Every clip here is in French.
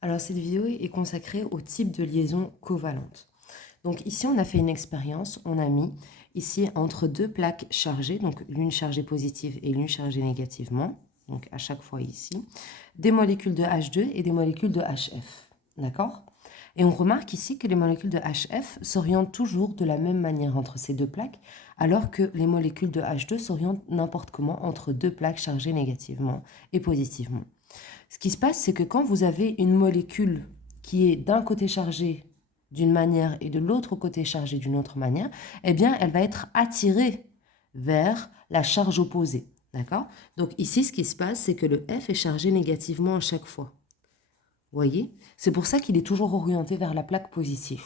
Alors, cette vidéo est consacrée au type de liaison covalente. Donc ici, on a fait une expérience, on a mis ici entre deux plaques chargées, donc l'une chargée positive et l'une chargée négativement, donc à chaque fois ici, des molécules de H2 et des molécules de HF, d'accord? Et on remarque ici que les molécules de HF s'orientent toujours de la même manière entre ces deux plaques, alors que les molécules de H2 s'orientent n'importe comment entre deux plaques chargées négativement et positivement. Ce qui se passe, c'est que quand vous avez une molécule qui est d'un côté chargée d'une manière et de l'autre côté chargée d'une autre manière, eh bien, elle va être attirée vers la charge opposée. D'accord? Donc ici, ce qui se passe, c'est que le F est chargé négativement à chaque fois. Vous voyez? C'est pour ça qu'il est toujours orienté vers la plaque positive.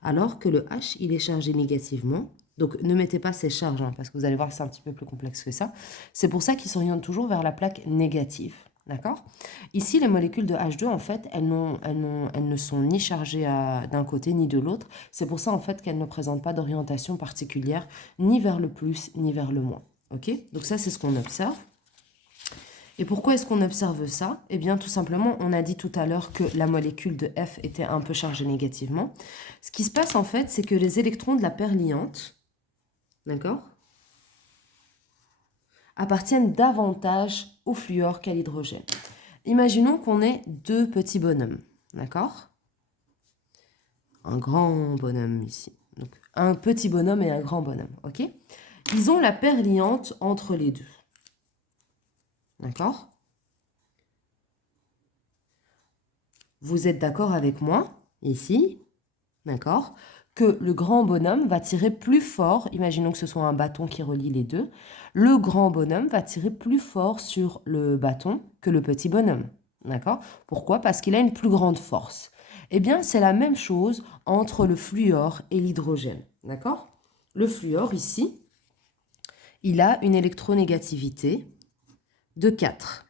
Alors que le H, il est chargé négativement. Donc ne mettez pas ces charges, hein, parce que vous allez voir que c'est un petit peu plus complexe que ça. C'est pour ça qu'il s'oriente toujours vers la plaque négative. D'accord? Ici, les molécules de H2, en fait, elles ne sont ni chargées d'un côté ni de l'autre. C'est pour ça, en fait, qu'elles ne présentent pas d'orientation particulière, ni vers le plus, ni vers le moins. OK? Donc ça, c'est ce qu'on observe. Et pourquoi est-ce qu'on observe ça? Eh bien, tout simplement, on a dit tout à l'heure que la molécule de F était un peu chargée négativement. Ce qui se passe, en fait, c'est que les électrons de la paire liante, d'accord, appartiennent davantage au fluor qu'à l'hydrogène. Imaginons qu'on ait deux petits bonhommes, d'accord? Un grand bonhomme ici. Donc, un petit bonhomme et un grand bonhomme, ok? Ils ont la paire liante entre les deux. D'accord? Vous êtes d'accord avec moi, ici, d'accord, que le grand bonhomme va tirer plus fort, imaginons que ce soit un bâton qui relie les deux, le grand bonhomme va tirer plus fort sur le bâton que le petit bonhomme, d'accord? Pourquoi? Parce qu'il a une plus grande force. Eh bien, c'est la même chose entre le fluor et l'hydrogène, d'accord? Le fluor, ici, il a une électronégativité de 4.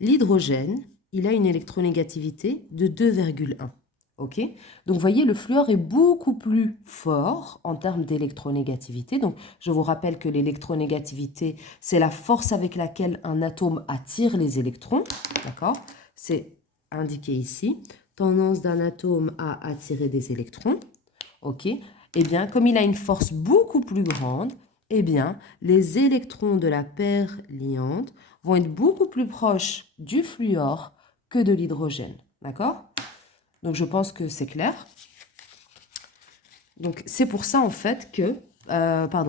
L'hydrogène, il a une électronégativité de 2,1. Ok? Donc, vous voyez, le fluor est beaucoup plus fort en termes d'électronégativité. Donc, je vous rappelle que l'électronégativité, c'est la force avec laquelle un atome attire les électrons. D'accord? C'est indiqué ici. Tendance d'un atome à attirer des électrons. Ok? Eh bien, comme il a une force beaucoup plus grande, eh bien, les électrons de la paire liante vont être beaucoup plus proches du fluor que de l'hydrogène. D'accord? Donc, je pense que c'est clair. Donc, c'est pour ça, en fait, que...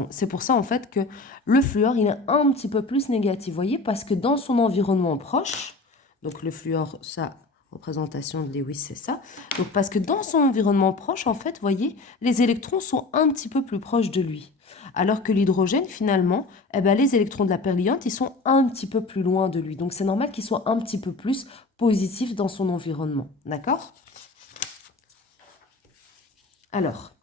c'est pour ça, en fait, que le fluor, il est un petit peu plus négatif, vous voyez, parce que dans son environnement proche, donc le fluor, sa représentation de Lewis, c'est ça. Donc, parce que dans son environnement proche, en fait, vous voyez, les électrons sont un petit peu plus proches de lui. Alors que l'hydrogène, finalement, eh ben, les électrons de la paire liante, ils sont un petit peu plus loin de lui. Donc, c'est normal qu'ils soient un petit peu plus positifs dans son environnement. D'accord? Alors,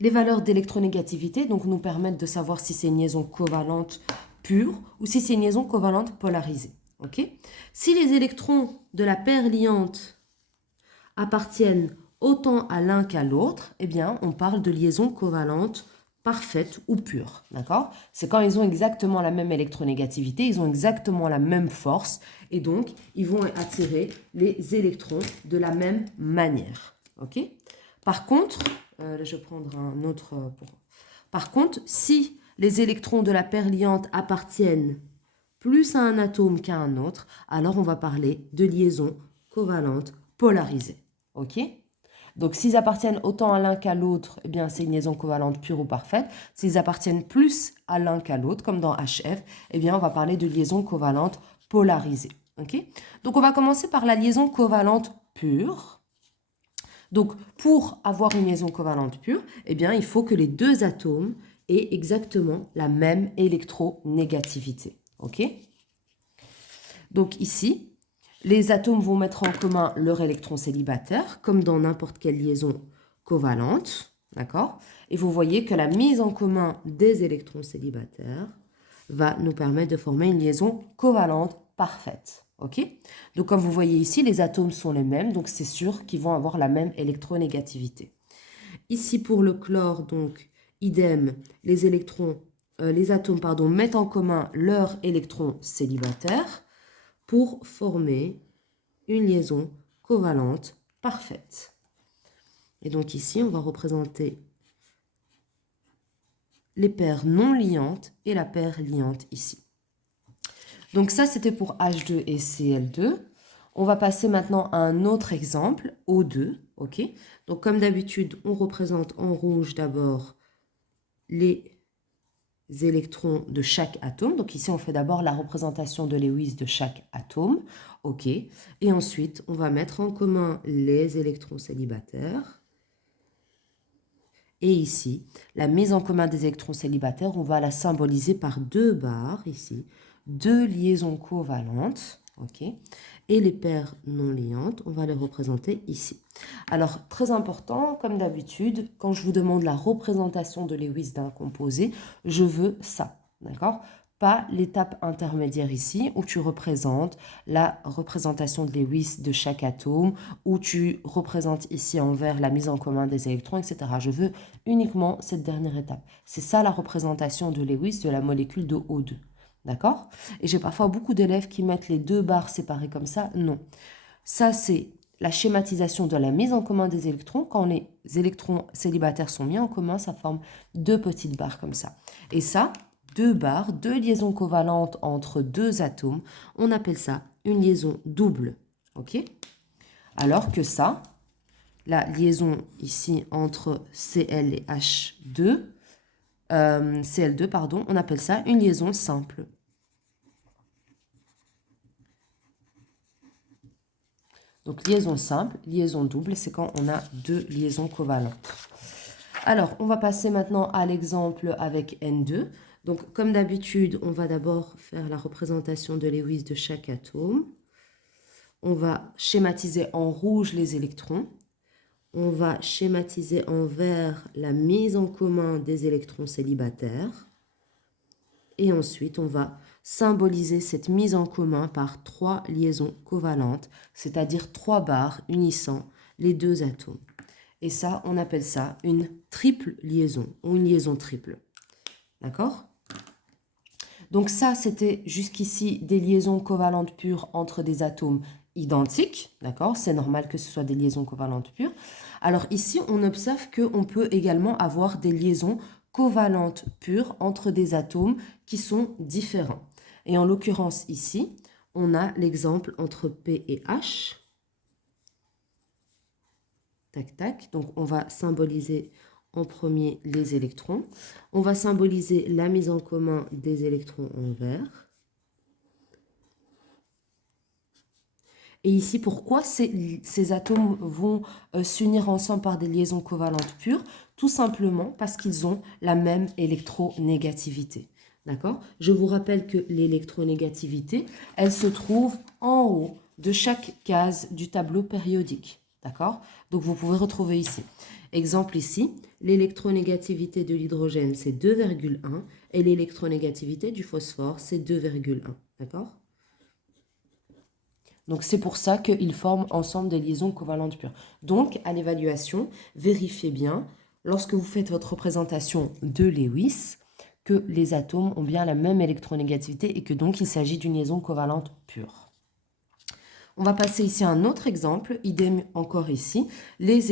les valeurs d'électronégativité donc, nous permettent de savoir si c'est une liaison covalente pure ou si c'est une liaison covalente polarisée. Okay? Si les électrons de la paire liante appartiennent autant à l'un qu'à l'autre, eh bien, on parle de liaison covalente parfaite ou pure. D'accord? C'est quand ils ont exactement la même électronégativité, ils ont exactement la même force, et donc, ils vont attirer les électrons de la même manière. Ok? Par contre, je vais prendre un autre... Par contre, si les électrons de la paire liante appartiennent plus à un atome qu'à un autre, alors on va parler de liaison covalente polarisée. Ok? Donc, s'ils appartiennent autant à l'un qu'à l'autre, eh bien, c'est une liaison covalente pure ou parfaite. S'ils appartiennent plus à l'un qu'à l'autre, comme dans HF, eh bien, on va parler de liaison covalente polarisée. Ok? Donc, on va commencer par la liaison covalente pure. Donc, pour avoir une liaison covalente pure, eh bien, il faut que les deux atomes aient exactement la même électronégativité. Ok? Donc, ici, les atomes vont mettre en commun leur électron célibataire, comme dans n'importe quelle liaison covalente. D'accord? Et vous voyez que la mise en commun des électrons célibataires va nous permettre de former une liaison covalente parfaite. Ok? Donc, comme vous voyez ici, les atomes sont les mêmes, donc c'est sûr qu'ils vont avoir la même électronégativité. Ici, pour le chlore, donc, idem, les atomes, mettent en commun leur électron célibataire pour former une liaison covalente parfaite. Et donc ici, on va représenter les paires non liantes et la paire liante ici. Donc ça, c'était pour H2 et Cl2. On va passer maintenant à un autre exemple, O2. Ok. Donc comme d'habitude, on représente en rouge d'abord les électrons de chaque atome. Donc ici, on fait d'abord la représentation de Lewis de chaque atome. Ok. Et ensuite, on va mettre en commun les électrons célibataires. Et ici, la mise en commun des électrons célibataires, on va la symboliser par deux barres ici, deux liaisons covalentes, ok. Et les paires non liantes, on va les représenter ici. Alors, très important, comme d'habitude, quand je vous demande la représentation de Lewis d'un composé, je veux ça, d'accord? Pas l'étape intermédiaire ici, où tu représentes la représentation de Lewis de chaque atome, où tu représentes ici en vert la mise en commun des électrons, etc. Je veux uniquement cette dernière étape. C'est ça la représentation de Lewis de la molécule de O2. D'accord? Et j'ai parfois beaucoup d'élèves qui mettent les deux barres séparées comme ça. Non. Ça, c'est la schématisation de la mise en commun des électrons. Quand les électrons célibataires sont mis en commun, ça forme deux petites barres comme ça. Et ça, deux barres, deux liaisons covalentes entre deux atomes, on appelle ça une liaison double. Ok? Alors que ça, la liaison ici entre Cl et H2, Cl2, pardon, on appelle ça une liaison simple. Donc liaison simple, liaison double, c'est quand on a deux liaisons covalentes. Alors, on va passer maintenant à l'exemple avec N2. Donc, comme d'habitude, on va d'abord faire la représentation de Lewis de chaque atome. On va schématiser en rouge les électrons. On va schématiser en vert la mise en commun des électrons célibataires. Et ensuite, on va symboliser cette mise en commun par trois liaisons covalentes, c'est-à-dire trois barres unissant les deux atomes. Et ça, on appelle ça une triple liaison ou une liaison triple. D'accord? Donc ça, c'était jusqu'ici des liaisons covalentes pures entre des atomes identiques. D'accord? C'est normal que ce soit des liaisons covalentes pures. Alors ici, on observe qu'on peut également avoir des liaisons covalentes pures entre des atomes qui sont différents. Et en l'occurrence ici, on a l'exemple entre P et H. Tac, tac. Donc, on va symboliser en premier les électrons. On va symboliser la mise en commun des électrons en vert. Et ici, pourquoi ces atomes vont s'unir ensemble par des liaisons covalentes pures? Tout simplement parce qu'ils ont la même électronégativité. D'accord? Je vous rappelle que l'électronégativité, elle se trouve en haut de chaque case du tableau périodique. D'accord? Donc, vous pouvez retrouver ici. Exemple ici, l'électronégativité de l'hydrogène, c'est 2,1 et l'électronégativité du phosphore, c'est 2,1. D'accord? Donc, c'est pour ça qu'ils forment ensemble des liaisons covalentes pures. Donc, à l'évaluation, vérifiez bien, lorsque vous faites votre représentation de Lewis, que les atomes ont bien la même électronégativité et que donc il s'agit d'une liaison covalente pure. On va passer ici à un autre exemple, idem encore ici. Les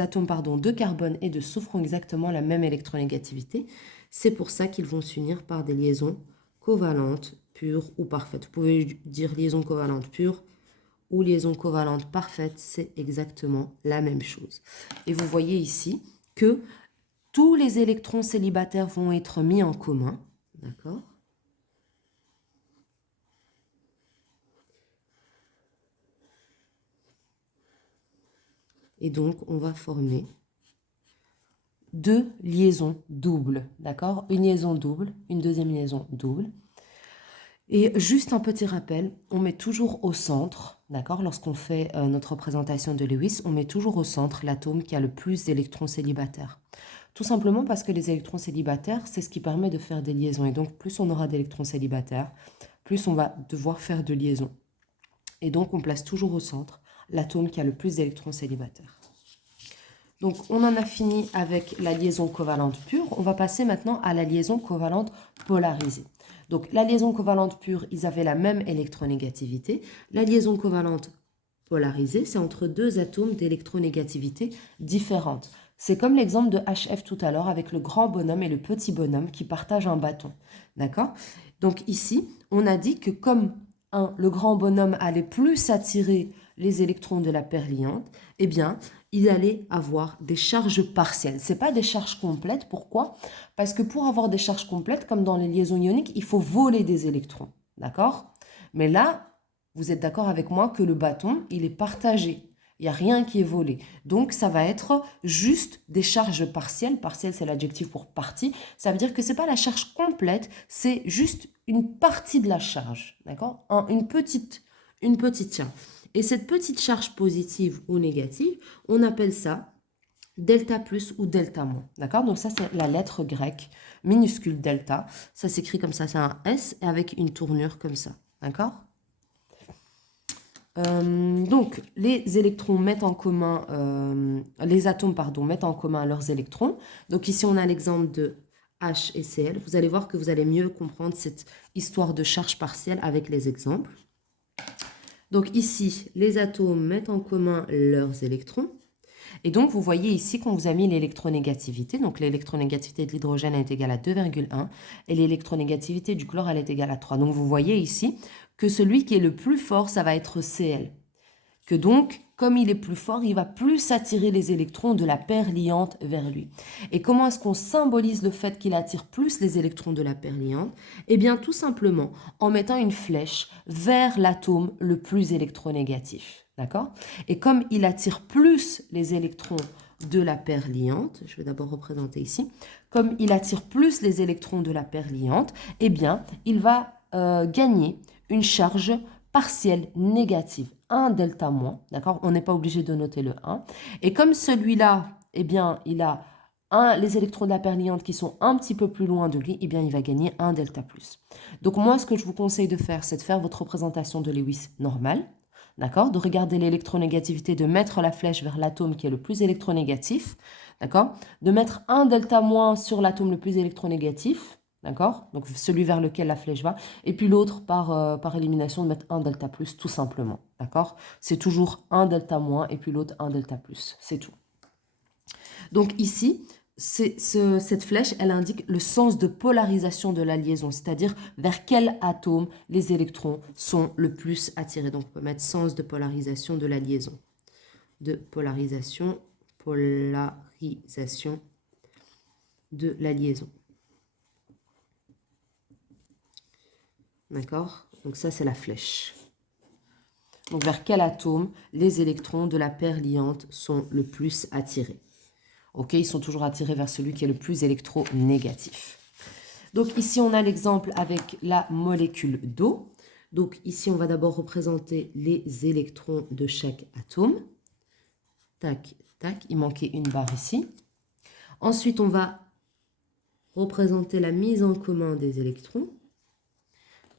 atomes de carbone et de soufre ont exactement la même électronégativité. C'est pour ça qu'ils vont s'unir par des liaisons covalentes pures ou parfaites. Vous pouvez dire liaison covalente pure ou liaison covalente parfaite, c'est exactement la même chose. Et vous voyez ici que tous les électrons célibataires vont être mis en commun, d'accord? Et donc, on va former deux liaisons doubles, d'accord? Une liaison double, une deuxième liaison double. Et juste un petit rappel, on met toujours au centre, d'accord? Lorsqu'on fait notre représentation de Lewis, on met toujours au centre l'atome qui a le plus d'électrons célibataires. Tout simplement parce que les électrons célibataires, c'est ce qui permet de faire des liaisons. Et donc, plus on aura d'électrons célibataires, plus on va devoir faire de liaisons. Et donc, on place toujours au centre l'atome qui a le plus d'électrons célibataires. Donc, on en a fini avec la liaison covalente pure. On va passer maintenant à la liaison covalente polarisée. Donc, la liaison covalente pure, ils avaient la même électronégativité. La liaison covalente polarisée, c'est entre deux atomes d'électronégativité différentes. C'est comme l'exemple de HF tout à l'heure avec le grand bonhomme et le petit bonhomme qui partagent un bâton. D'accord? Donc ici, on a dit que comme le grand bonhomme allait plus attirer les électrons de la paire liante, eh bien, il allait avoir des charges partielles. Ce n'est pas des charges complètes. Pourquoi? Parce que pour avoir des charges complètes, comme dans les liaisons ioniques, il faut voler des électrons. D'accord? Mais là, vous êtes d'accord avec moi que le bâton, il est partagé. Il n'y a rien qui est volé. Donc, ça va être juste des charges partielles. Partielle, c'est l'adjectif pour partie. Ça veut dire que ce n'est pas la charge complète, c'est juste une partie de la charge. D'accord? Une petite charge. Et cette petite charge positive ou négative, on appelle ça delta plus ou delta moins. D'accord? Donc, ça, c'est la lettre grecque minuscule delta. Ça s'écrit comme ça, c'est un S et avec une tournure comme ça. D'accord? Donc, les électrons mettent en commun, les atomes, pardon, mettent en commun leurs électrons. Donc ici, on a l'exemple de H et Cl. Vous allez voir que vous allez mieux comprendre cette histoire de charge partielle avec les exemples. Donc ici, les atomes mettent en commun leurs électrons. Et donc, vous voyez ici qu'on vous a mis l'électronégativité. Donc, l'électronégativité de l'hydrogène est égale à 2,1 et l'électronégativité du chlore, elle est égale à 3. Donc, vous voyez ici que celui qui est le plus fort, ça va être Cl. Que donc, comme il est plus fort, il va plus attirer les électrons de la paire liante vers lui. Et comment est-ce qu'on symbolise le fait qu'il attire plus les électrons de la paire liante? Eh bien, tout simplement en mettant une flèche vers l'atome le plus électronégatif. D'accord? Et comme il attire plus les électrons de la paire liante, je vais d'abord représenter ici, comme il attire plus les électrons de la paire liante, eh bien, il va gagner une charge partielle négative, 1 delta moins, d'accord? On n'est pas obligé de noter le 1. Et comme celui-là, eh bien, il a les électrons de la paire liante qui sont un petit peu plus loin de lui, eh bien, il va gagner 1 delta plus. Donc, moi, ce que je vous conseille de faire, c'est de faire votre représentation de Lewis normale, d'accord? De regarder l'électronégativité, de mettre la flèche vers l'atome qui est le plus électronégatif, d'accord? De mettre 1 delta moins sur l'atome le plus électronégatif, d'accord? Donc celui vers lequel la flèche va. Et puis l'autre, par élimination, de mettre 1 delta plus, tout simplement, d'accord? C'est toujours 1 delta moins et puis l'autre 1 delta plus, c'est tout. Donc ici, cette flèche, elle indique le sens de polarisation de la liaison, c'est-à-dire vers quel atome les électrons sont le plus attirés. Donc, on peut mettre sens de polarisation de la liaison. De polarisation de la liaison. D'accord? Donc, ça, c'est la flèche. Donc, vers quel atome les électrons de la paire liante sont le plus attirés? Ok, ils sont toujours attirés vers celui qui est le plus électronégatif. Donc ici, on a l'exemple avec la molécule d'eau. Donc ici, on va d'abord représenter les électrons de chaque atome. Tac, tac, il manquait une barre ici. Ensuite, on va représenter la mise en commun des électrons.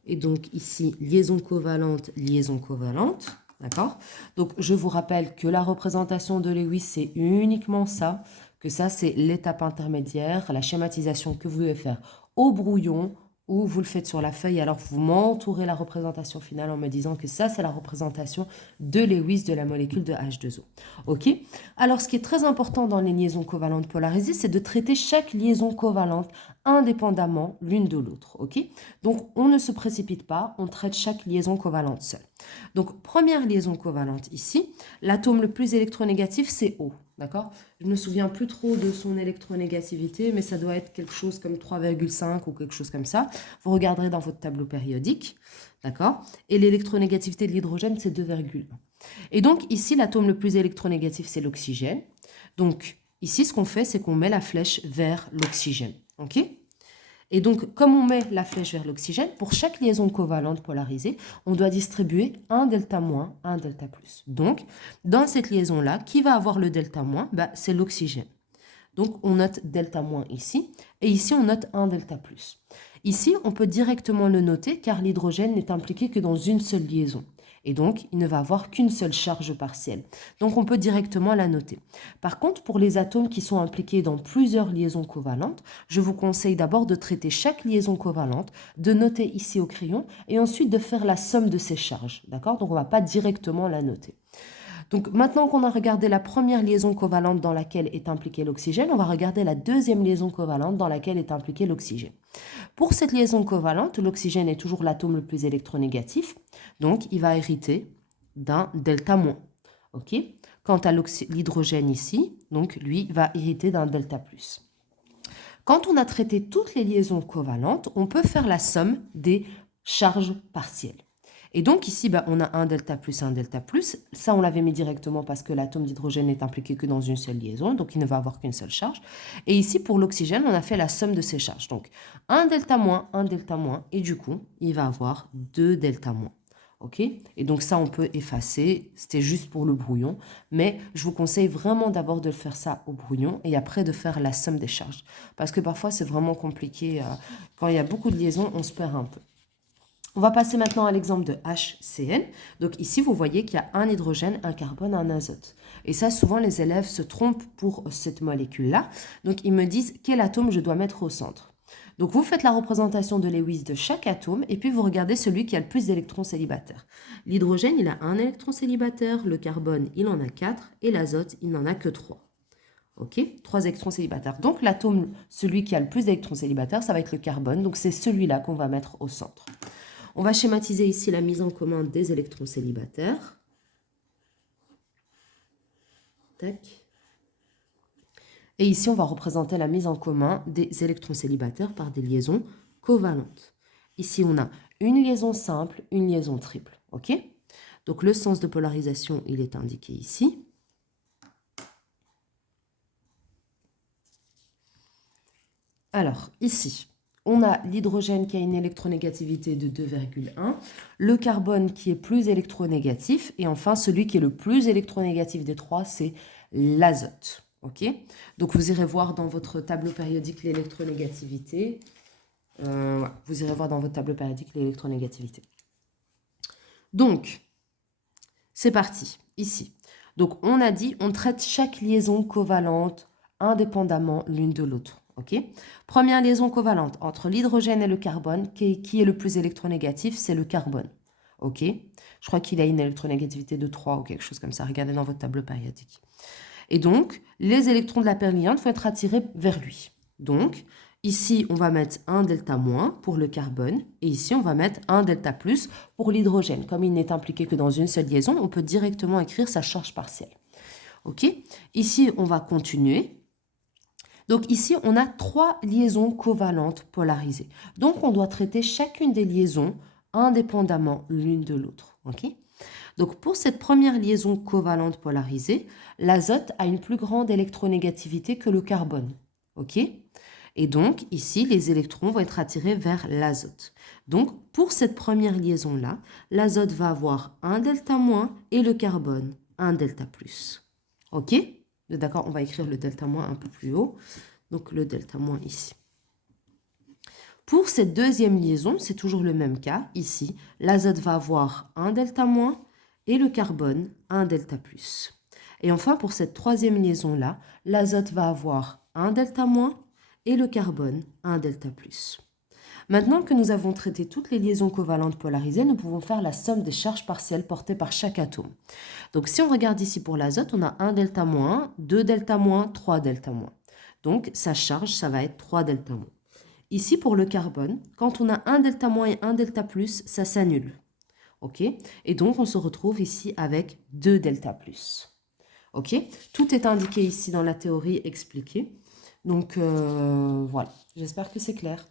Et donc ici, liaison covalente, liaison covalente. D'accord? Donc, je vous rappelle que la représentation de Lewis, c'est uniquement ça, que ça, c'est l'étape intermédiaire, la schématisation que vous devez faire au brouillon ou vous le faites sur la feuille. Alors, vous m'entourez la représentation finale en me disant que ça, c'est la représentation de Lewis de la molécule de H2O. OK? Alors, ce qui est très important dans les liaisons covalentes polarisées, c'est de traiter chaque liaison covalente indépendamment l'une de l'autre. OK? Donc, on ne se précipite pas, on traite chaque liaison covalente seule. Donc, première liaison covalente ici, l'atome le plus électronégatif, c'est O. D'accord? Je ne me souviens plus trop de son électronégativité, mais ça doit être quelque chose comme 3,5 ou quelque chose comme ça. Vous regarderez dans votre tableau périodique. D'accord? Et l'électronégativité de l'hydrogène, c'est 2,1. Et donc, ici, l'atome le plus électronégatif, c'est l'oxygène. Donc, ici, ce qu'on fait, c'est qu'on met la flèche vers l'oxygène. OK? Et donc, comme on met la flèche vers l'oxygène, pour chaque liaison covalente polarisée, on doit distribuer un delta moins, un delta plus. Donc, dans cette liaison-là, qui va avoir le delta moins? C'est l'oxygène. Donc, on note delta moins ici, et ici, on note un delta plus. Ici, on peut directement le noter car l'hydrogène n'est impliqué que dans une seule liaison. Et donc, il ne va avoir qu'une seule charge partielle. Donc, on peut directement la noter. Par contre, pour les atomes qui sont impliqués dans plusieurs liaisons covalentes, je vous conseille d'abord de traiter chaque liaison covalente, de noter ici au crayon et ensuite de faire la somme de ces charges. D'accord? Donc, on ne va pas directement la noter. Donc maintenant qu'on a regardé la première liaison covalente dans laquelle est impliqué l'oxygène, on va regarder la deuxième liaison covalente dans laquelle est impliqué l'oxygène. Pour cette liaison covalente, l'oxygène est toujours l'atome le plus électronégatif, donc il va hériter d'un delta-. Ok. Quant à l'hydrogène ici, donc lui va hériter d'un delta+. Quand on a traité toutes les liaisons covalentes, on peut faire la somme des charges partielles. Et donc ici, on a un delta+, un delta+. Ça, on l'avait mis directement parce que l'atome d'hydrogène n'est impliqué que dans une seule liaison, donc il ne va avoir qu'une seule charge. Et ici, pour l'oxygène, on a fait la somme de ces charges. Donc un delta-, et du coup, il va avoir deux delta-. Ok? Et donc ça, on peut effacer. C'était juste pour le brouillon. Mais je vous conseille vraiment d'abord de faire ça au brouillon et après de faire la somme des charges. Parce que parfois, c'est vraiment compliqué. Quand il y a beaucoup de liaisons, on se perd un peu. On va passer maintenant à l'exemple de HCl. Donc ici, vous voyez qu'il y a un hydrogène, un carbone, un azote. Et ça, souvent, les élèves se trompent pour cette molécule-là. Donc, ils me disent quel atome je dois mettre au centre. Donc, vous faites la représentation de Lewis de chaque atome et puis vous regardez celui qui a le plus d'électrons célibataires. L'hydrogène, il a un électron célibataire, le carbone, il en a 4 et l'azote, il n'en a que 3. Ok, 3 électrons célibataires. Donc, l'atome, celui qui a le plus d'électrons célibataires, ça va être le carbone. Donc, c'est celui-là qu'on va mettre au centre. On va schématiser ici la mise en commun des électrons célibataires. Tac. Et ici, on va représenter la mise en commun des électrons célibataires par des liaisons covalentes. Ici, on a une liaison simple, une liaison triple. Ok? Donc, le sens de polarisation, il est indiqué ici. Alors, ici, on a l'hydrogène qui a une électronégativité de 2,1, le carbone qui est plus électronégatif, et enfin, celui qui est le plus électronégatif des trois, c'est l'azote. Ok? Donc, vous irez voir dans votre tableau périodique l'électronégativité. Vous irez voir dans votre tableau périodique l'électronégativité. Donc, c'est parti, ici. Donc, on a dit, on traite chaque liaison covalente indépendamment l'une de l'autre. Okay. Première liaison covalente entre l'hydrogène et le carbone, qui est le plus électronégatif, c'est le carbone. Ok. Je crois qu'il a une électronégativité de 3 ou quelque chose comme ça. Regardez dans votre tableau périodique. Et donc, les électrons de la paire liante vont être attirés vers lui. Donc, ici, on va mettre un delta- pour le carbone, et ici, on va mettre un delta+ pour l'hydrogène. Comme il n'est impliqué que dans une seule liaison, on peut directement écrire sa charge partielle. Ok. Ici, on va continuer. Donc ici, on a 3 liaisons covalentes polarisées. Donc, on doit traiter chacune des liaisons indépendamment l'une de l'autre. Okay? Donc, pour cette première liaison covalente polarisée, l'azote a une plus grande électronégativité que le carbone. Okay? Et donc, ici, les électrons vont être attirés vers l'azote. Donc, pour cette première liaison-là, l'azote va avoir un delta- et le carbone un delta+. OK? D'accord, on va écrire le delta- un peu plus haut. Donc, le delta- ici. Pour cette deuxième liaison, c'est toujours le même cas. Ici, l'azote va avoir un delta- et le carbone un delta+. Et enfin, pour cette troisième liaison-là, l'azote va avoir un delta- et le carbone un delta+. Maintenant que nous avons traité toutes les liaisons covalentes polarisées, nous pouvons faire la somme des charges partielles portées par chaque atome. Donc, si on regarde ici pour l'azote, on a un delta-, 2 delta-, 3 delta-. Donc, sa charge, ça va être 3 delta-. Ici, pour le carbone, quand on a un delta- et un delta+, ça s'annule. OK? Et donc, on se retrouve ici avec 2 delta+. OK? Tout est indiqué ici dans la théorie expliquée. Donc, voilà. J'espère que c'est clair.